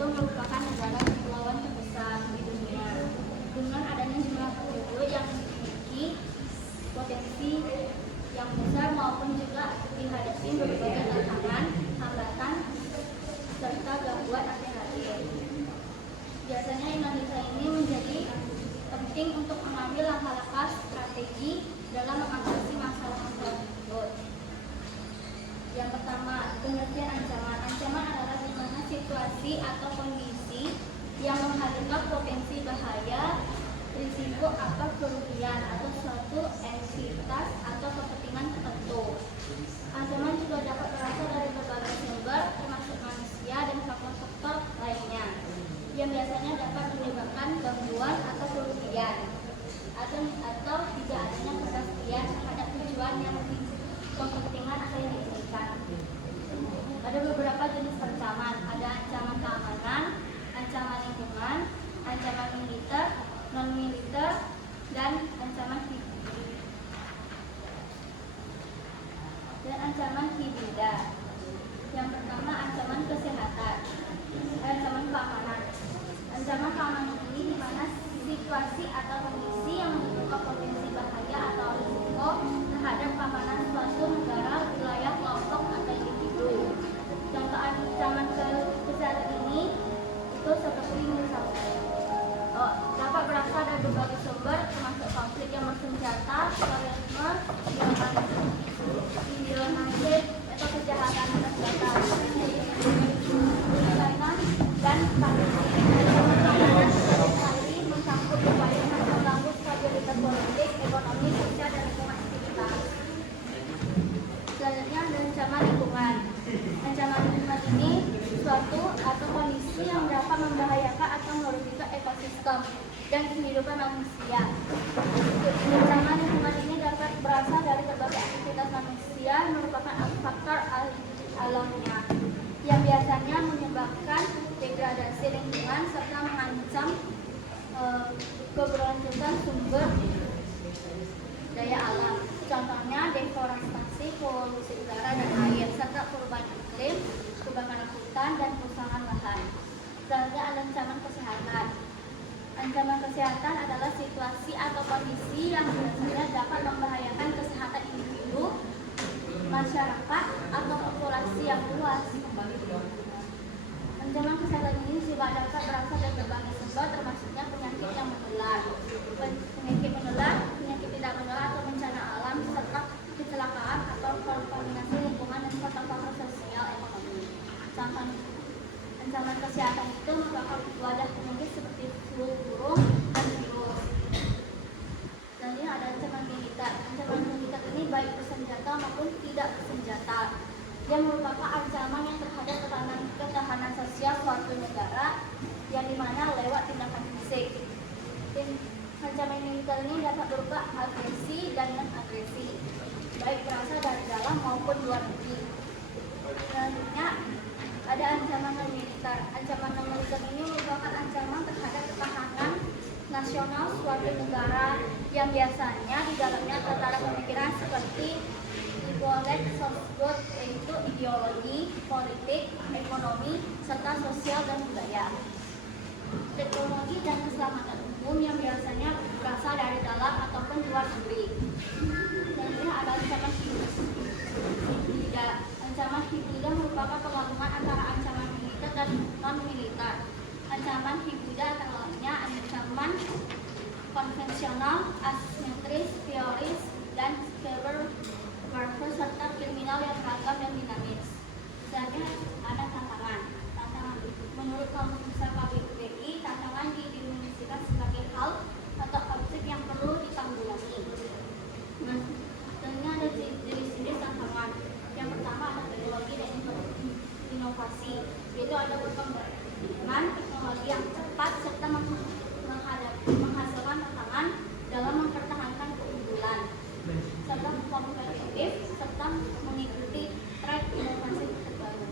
itu merupakan negara kepulauan terbesar di dunia. Dengan adanya jumlah penduduk yang memiliki potensi yang besar maupun juga dihadapi berbagai tantangan, hambatan, serta gangguan akhir-akhir. Biasanya Indonesia ini menjadi penting untuk mengambil langkah-langkah strategi dalam mengatasi masalah-masalah tersebut. Yang pertama, pengertian ancaman. Ancaman adalah di mana situasi atau kondisi yang menghadirkan potensi bahaya, risiko atau kerugian atau suatu entitas atau kepentingan tertentu. Ancaman juga dapat berasal dari berbagai sumber, termasuk manusia dan faktor-faktor lainnya, yang biasanya dapat menyebabkan gangguan atau kerugian atau tidak adanya kepastian terhadap tujuan yang kepentingan atau yang diinginkan. Ada beberapa jenis ancaman. Ada ancaman keamanan, ancaman lingkungan, ancaman militer, non-militer, dan ancaman hibrida. Yang pertama, ancaman kesehatan, ancaman keamanan. Ancaman keamanan ini di mana situasi atau kondisi yang membuka potensi bahaya atau risiko terhadap keamanan suatu negara, wilayah, kelompok, atau individu. Contoh ancaman kesehatan ini itu seperti misalnya dapat berasal dari berbagai sumber, termasuk konflik yang bersenjata, terorisme, spionase, atau kejahatan atas data, dan kali mencakup upaya mengganggu stabilitas politik, ekonomi, sosial, dan lingkungan sekitar. Selanjutnya ada ancaman lingkungan. Ancaman lingkungan ini suatu atau kondisi yang dapat membahayakan atau merugikan ekosistem dan kehidupan manusia. Ancaman lingkungan ini dapat berasal dari berbagai aktivitas manusia merupakan faktor alamnya yang biasanya menyebabkan degradasi lingkungan serta mengancam keberlanjutan sumber daya alam. Contohnya deforestasi, polusi udara dan air, serta perubahan iklim, kebakaran hutan, dan kerusakan lahan. Selanjutnya ada ancaman kesehatan. Ancaman kesehatan adalah situasi atau kondisi yang biasanya dapat membahayakan kesehatan individu, masyarakat, atau populasi yang luas. Ancaman kesehatan ini juga dapat berasal dari berbagai sumber, termasuknya penyakit yang menular, penyakit menular, penyakit tidak menular, atau bencana alam, serta kecelakaan atau kontaminasi lingkungan dan faktor-faktor sosial ekonomi. Contoh ancaman kesehatan itu merupakan wadah penyakit seperti flu burung dan virus. Selanjutnya ada ancaman militer. Ancaman militer ini baik bersenjata maupun tidak bersenjata. Dia merupakan ancaman yang terhadap ketahanan sosial suatu negara yang dimana lewat tindakan fisik. Ancaman militer ini dapat berupa agresi dan non-agresi, baik berasal dari dalam maupun luar negeri. Selanjutnya ada ancaman non-militer. Ancaman non-militer ini merupakan ancaman terhadap ketahanan nasional suatu negara yang biasanya di dalamnya terdapat pemikiran seperti Ibolet Sosbud, yaitu ideologi, politik, ekonomi, serta sosial dan budaya. Teknologi dan keselamatan umum yang biasanya berasal dari dalam ataupun luar negeri. Selanjutnya ada ancaman hibrida. Ancaman hibrida merupakan penggabungan antara ancaman militer dan non-militer. Ancaman hibrida antara lainnya ancaman konvensional, asimetris, teoris, dan cyber warfare serta kriminal yang beragam dan dinamis. Selanjutnya ada tantangan. Menurut Kamus Besar KBBI, tantangan didefinisikan sebagai hal atau objek yang perlu ditanggulangi. Selanjutnya ada jenis-jenis tantangan. Yang pertama ada teknologi dan inovasi, yaitu ada perkembangan teknologi yang cepat serta menghasilkan tantangan dalam mempertahankan keunggulan, serta kompetitif serta mengikuti tren inovasi terbaru.